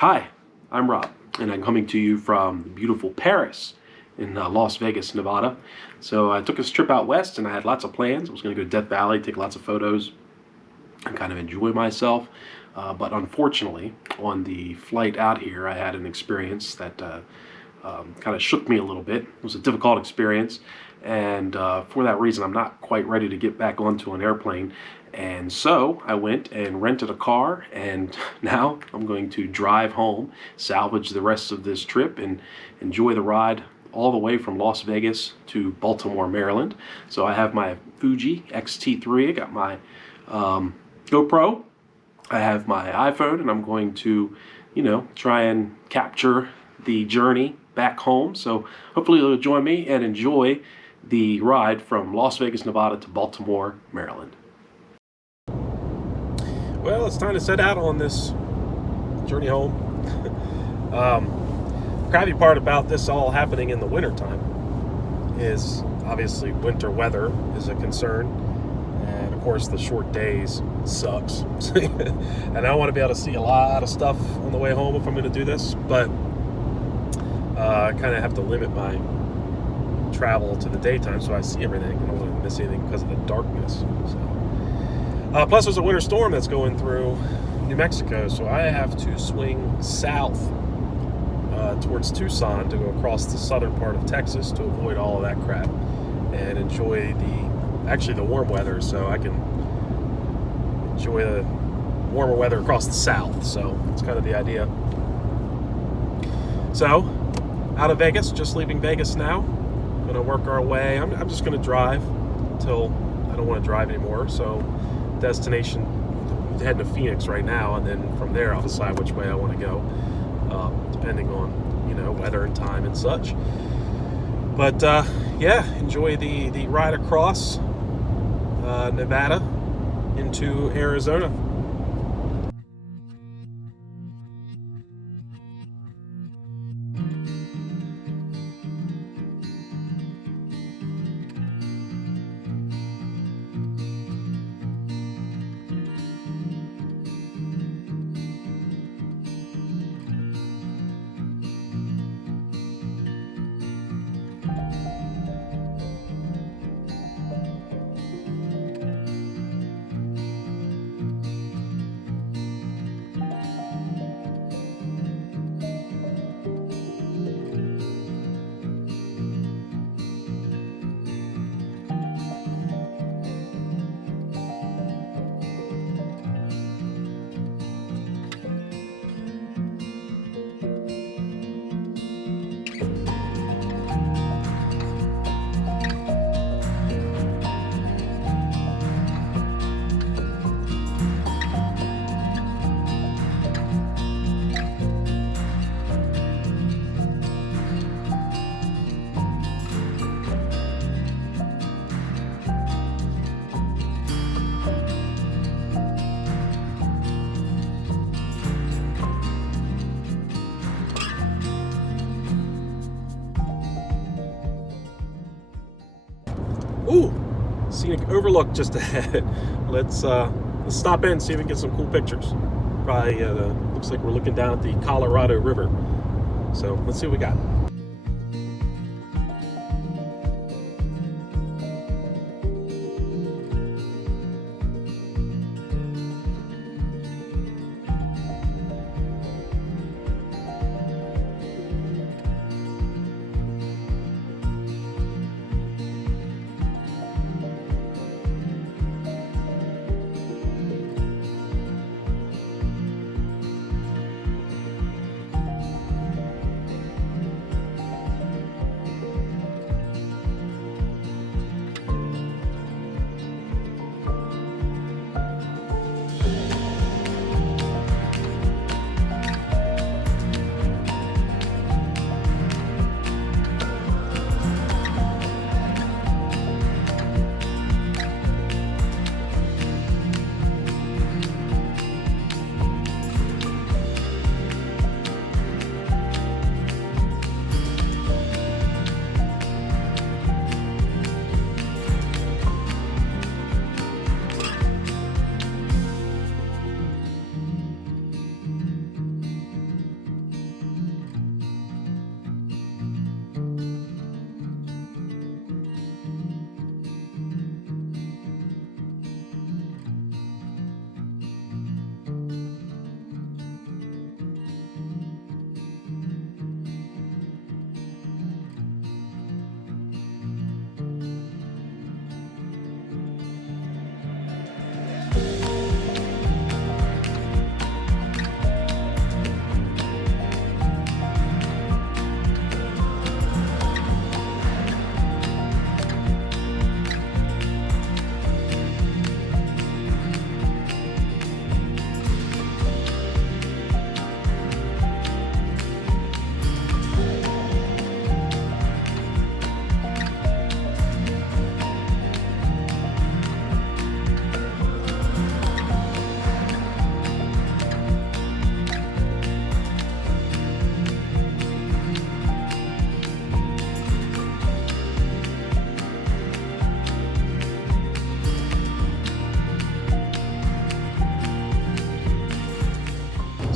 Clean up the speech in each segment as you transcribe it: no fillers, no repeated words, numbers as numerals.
Hi, I'm Rob, and I'm coming to you from beautiful Paris in Las Vegas, Nevada. So I took this trip out west and I had lots of plans. I was going to go to Death Valley, take lots of photos, and kind of enjoy myself. But unfortunately, on the flight out here, I had an experience that kind of shook me a little bit. It was a difficult experience, and for that reason, I'm not quite ready to get back onto an airplane. And so I went and rented a car, and now I'm going to drive home, salvage the rest of this trip, and enjoy the ride all the way from Las Vegas to Baltimore, Maryland. So I have my Fuji X-T3, I got my GoPro, I have my iPhone, and I'm going to, try and capture the journey back home. So hopefully you'll join me and enjoy the ride from Las Vegas, Nevada to Baltimore, Maryland. Well, it's time to set out on this journey home. Crappy part about this all happening in the wintertime is obviously winter weather is a concern, and of course the short days sucks. And I want to be able to see a lot of stuff on the way home if I'm going to do this, but I kind of have to limit my travel to the daytime so I see everything. I don't want to miss anything because of the darkness. Plus there's a winter storm that's going through New Mexico, so I have to swing south towards Tucson to go across the southern part of Texas to avoid all of that crap and enjoy the warm weather, so I can enjoy the warmer weather across the south. So it's kind of the idea. So out of Vegas, just leaving Vegas now. Gonna work our way. I'm just gonna drive until I don't want to drive anymore. So destination, heading to Phoenix right now, and then from there I'll decide which way I want to go, depending on weather and time and such. But yeah, enjoy the ride across Nevada into Arizona. Ooh, scenic overlook just ahead. Let's stop in and see if we can get some cool pictures. Probably looks like we're looking down at the Colorado River. So let's see what we got.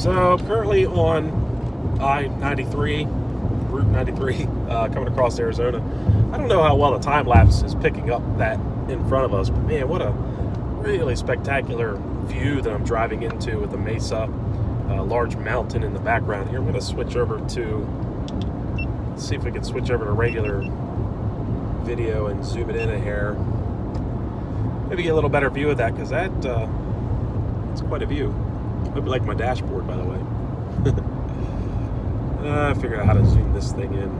So I'm currently on I-93, Route 93, coming across Arizona. I don't know how well the time lapse is picking up that in front of us, but man, what a really spectacular view that I'm driving into with the mesa, a large mountain in the background here. I'm going to switch over to, let's see if we can switch over to regular video and zoom it in a hair. Maybe get a little better view of that, because that it's quite a view. Hope you like my dashboard, by the way. I figured out how to zoom this thing in.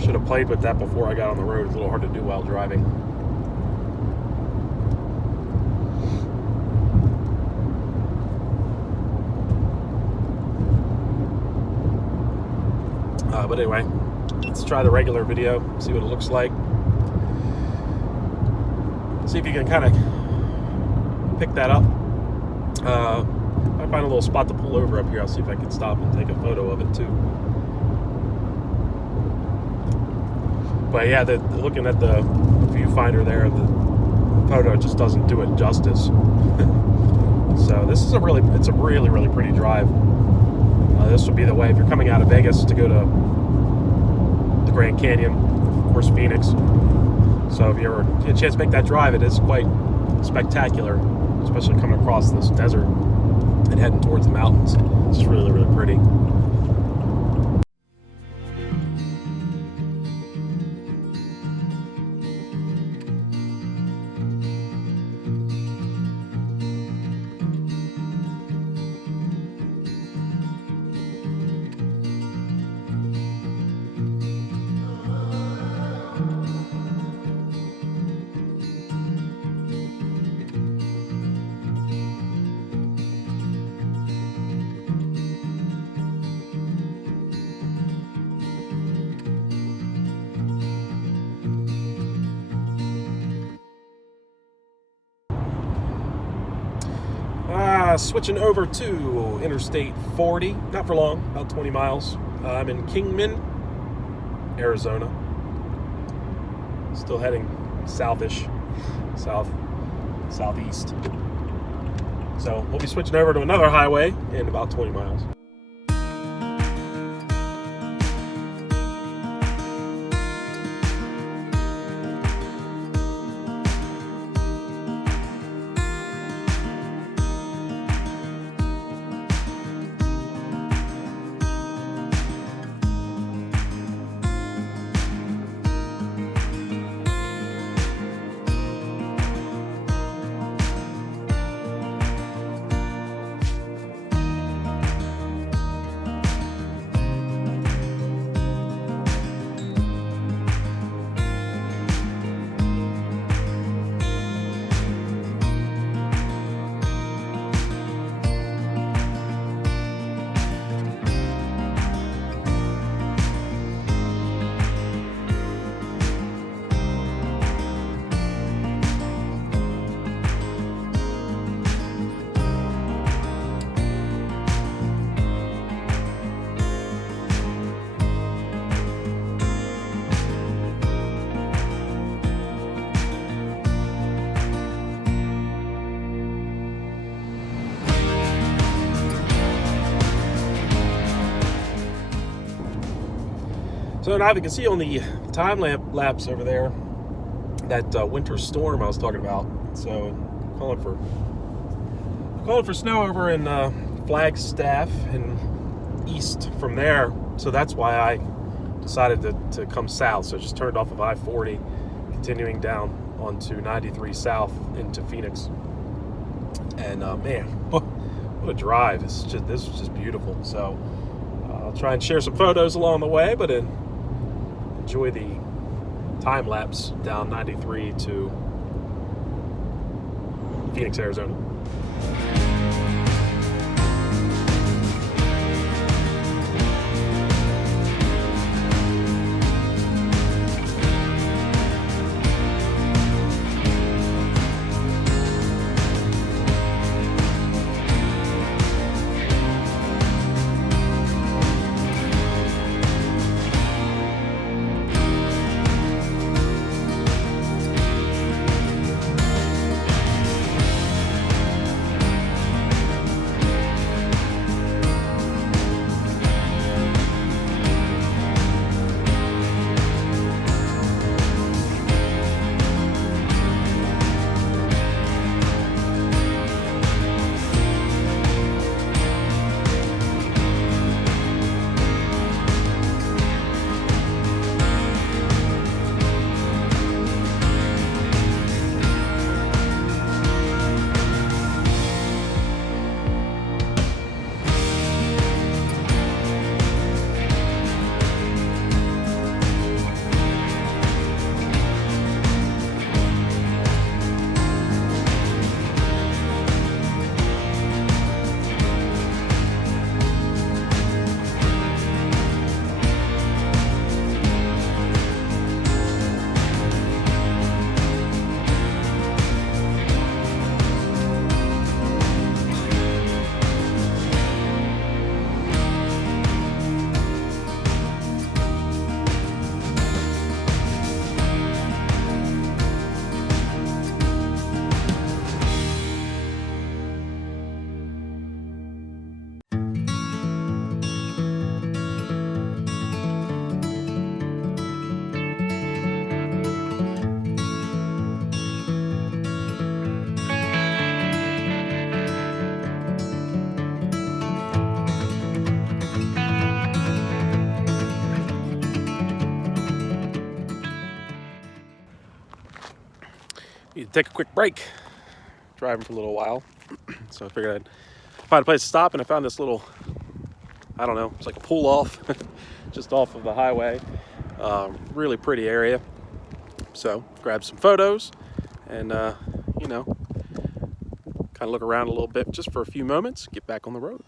Should have played with that before I got on the road. It's a little hard to do while driving. But anyway, let's try the regular video, see what it looks like. See if you can kind of pick that up. I find a little spot to pull over up here. I'll see if I can stop and take a photo of it too. But yeah, looking at the viewfinder there, the photo just doesn't do it justice. So this is a really pretty drive. This would be the way if you're coming out of Vegas to go to the Grand Canyon, of course Phoenix. So if you ever get a chance to make that drive, it is quite spectacular, especially coming across this desert and heading towards the mountains. It's just really, really pretty. Switching over to Interstate 40, not for long, about 20 miles. I'm in Kingman, Arizona. Still heading southish, southeast. So we'll be switching over to another highway in about 20 miles. So now you can see on the time lapse over there, that winter storm I was talking about. So calling for snow over in Flagstaff and east from there. So that's why I decided to come south. So I just turned off of I-40, continuing down onto 93 south into Phoenix. And man, what a drive! This is just beautiful. So I'll try and share some photos along the way, but enjoy the time lapse down 93 to Phoenix, Arizona. Need to take a quick break. Driving for a little while. So I figured I'd find a place to stop, and I found this little, I don't know, it's like a pull off just off of the highway. Really pretty area. So grab some photos and you know, kind of look around a little bit just for a few moments, get back on the road.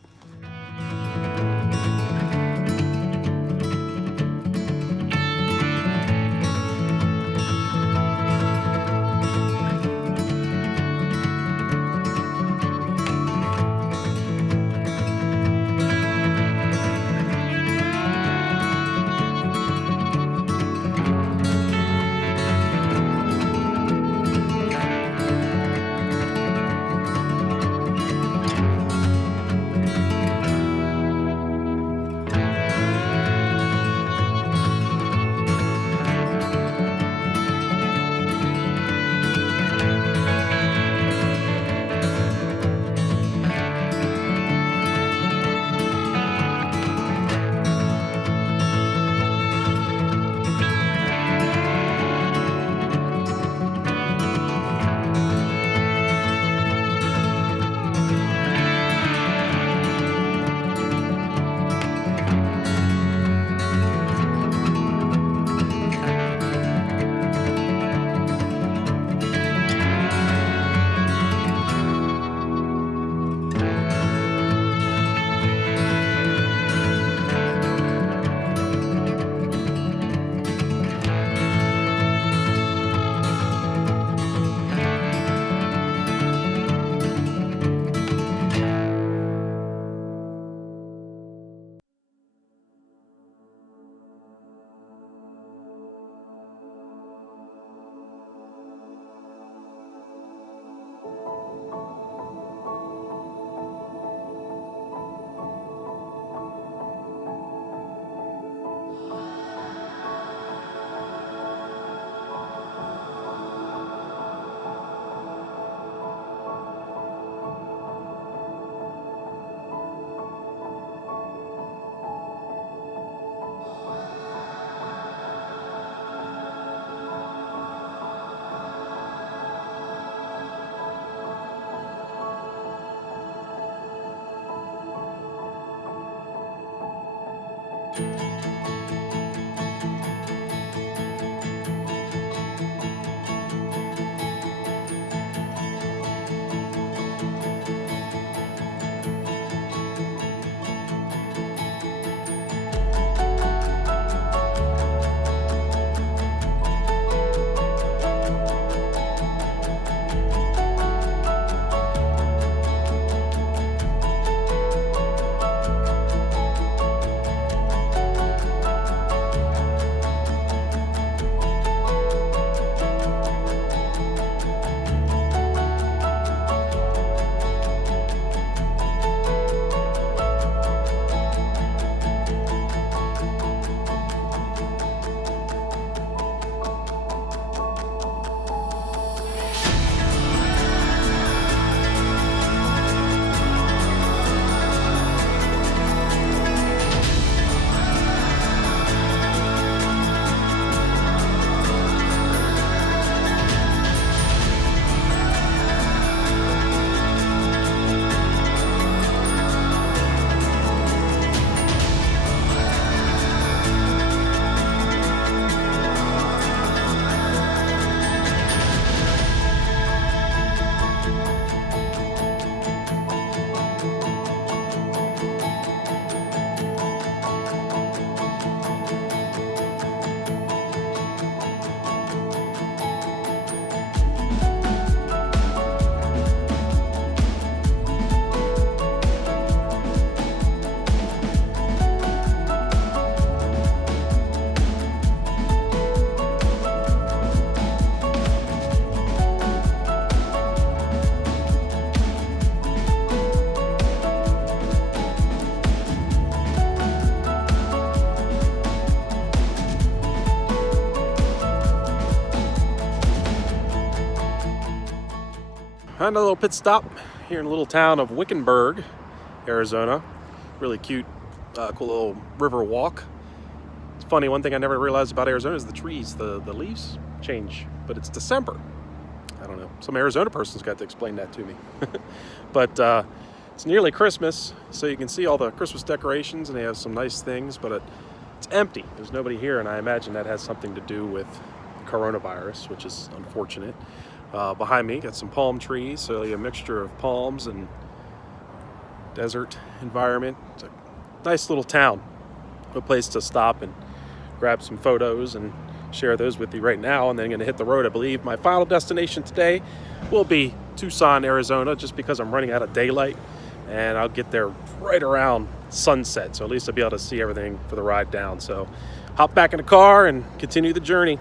And a little pit stop here in the little town of Wickenburg, Arizona. Really cute, cool little river walk. It's funny, one thing I never realized about Arizona is the trees, the leaves change, but it's December. I don't know. Some Arizona person's got to explain that to me. But it's nearly Christmas, so you can see all the Christmas decorations, and they have some nice things, but it's empty. There's nobody here, and I imagine that has something to do with coronavirus, which is unfortunate. Behind me, got some palm trees, so a mixture of palms and desert environment. It's a nice little town, a place to stop and grab some photos and share those with you right now, and then I'm going to hit the road. I believe my final destination today will be Tucson, Arizona, just because I'm running out of daylight, and I'll get there right around sunset, so at least I'll be able to see everything for the ride down. So hop back in the car and continue the journey.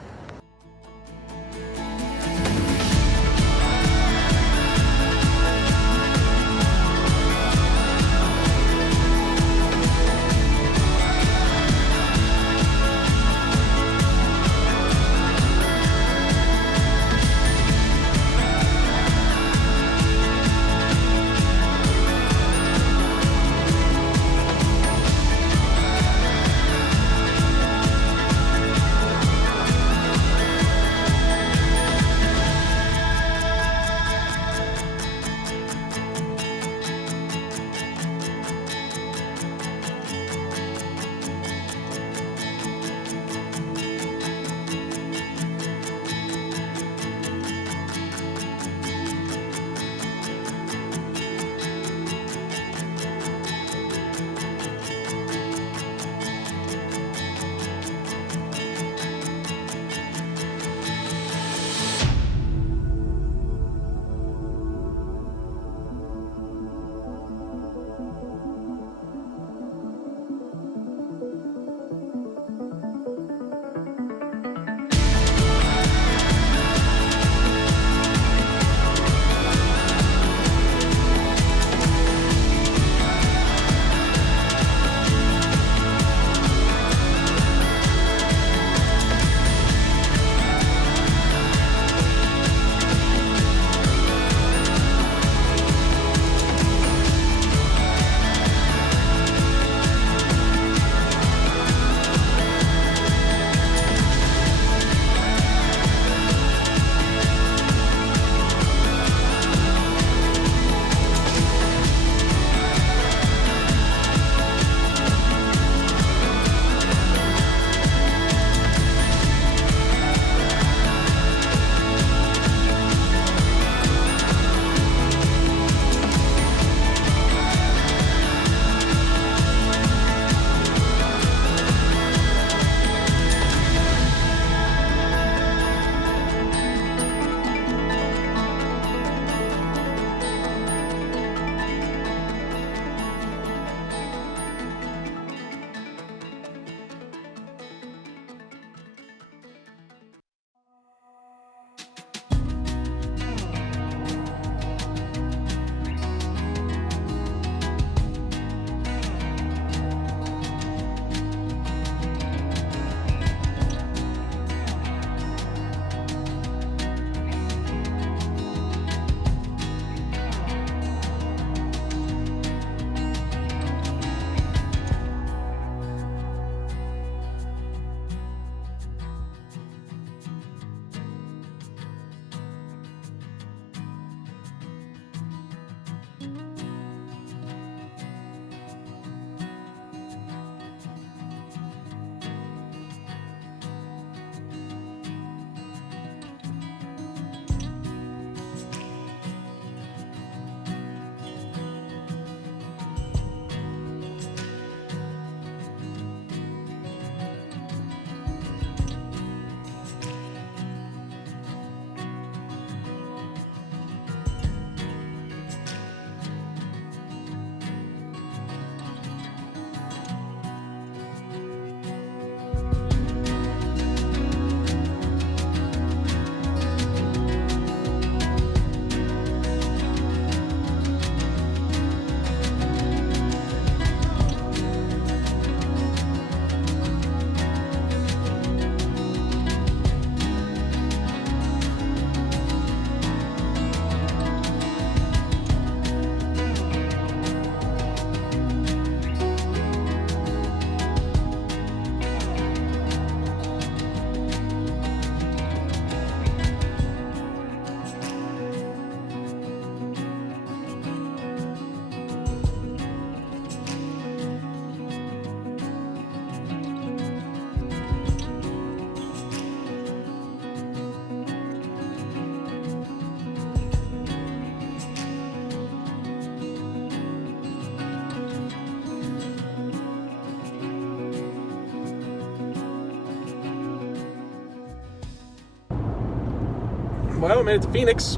well, I made it to Phoenix.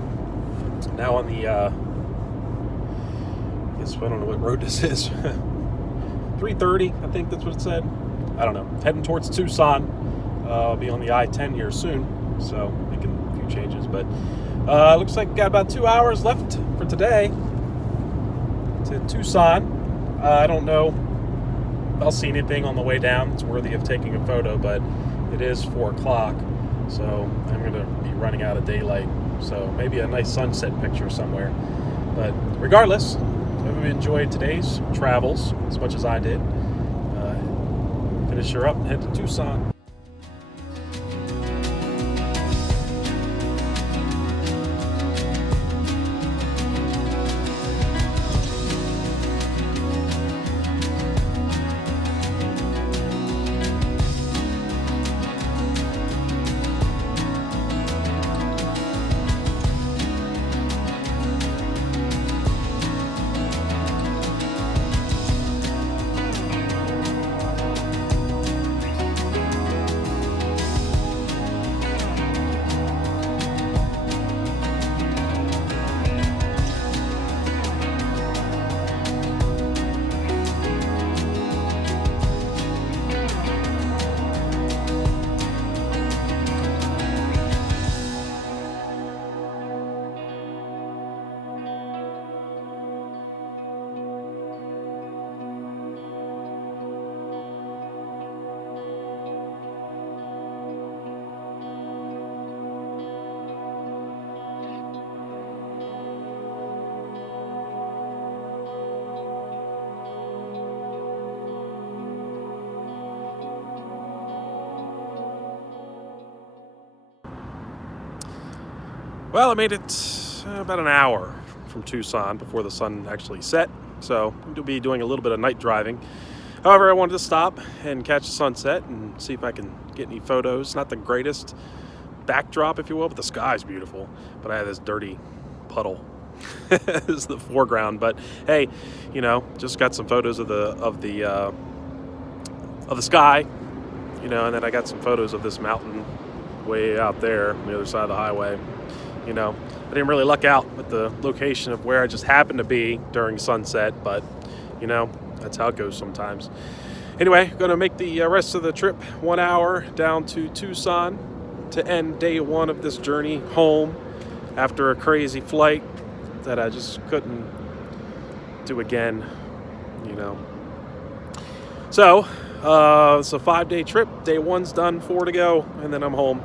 Now on the, I guess I don't know what road this is. 330, I think that's what it said. I don't know. Heading towards Tucson. I'll be on the I-10 here soon, so making a few changes. But looks like got about 2 hours left for today to Tucson. I don't know if I'll see anything on the way down that's worthy of taking a photo, but it is 4 o'clock, so I'm going to be running out of daylight. So maybe a nice sunset picture somewhere. But regardless, I hope you enjoyed today's travels as much as I did. Finish her up and head to Tucson. Well, I made it about an hour from Tucson before the sun actually set, so we'll be doing a little bit of night driving. However, I wanted to stop and catch the sunset and see if I can get any photos. Not the greatest backdrop, if you will, but the sky's beautiful. But I have this dirty puddle as the foreground. But hey, you know, just got some photos of the sky, you know, and then I got some photos of this mountain way out there on the other side of the highway. You know, I didn't really luck out with the location of where I just happened to be during sunset, but, you know, that's how it goes sometimes. Anyway, going to make the rest of the trip 1 hour down to Tucson to end day one of this journey home after a crazy flight that I just couldn't do again, you know. So, it's a 5-day trip. Day one's done, 4 to go, and then I'm home.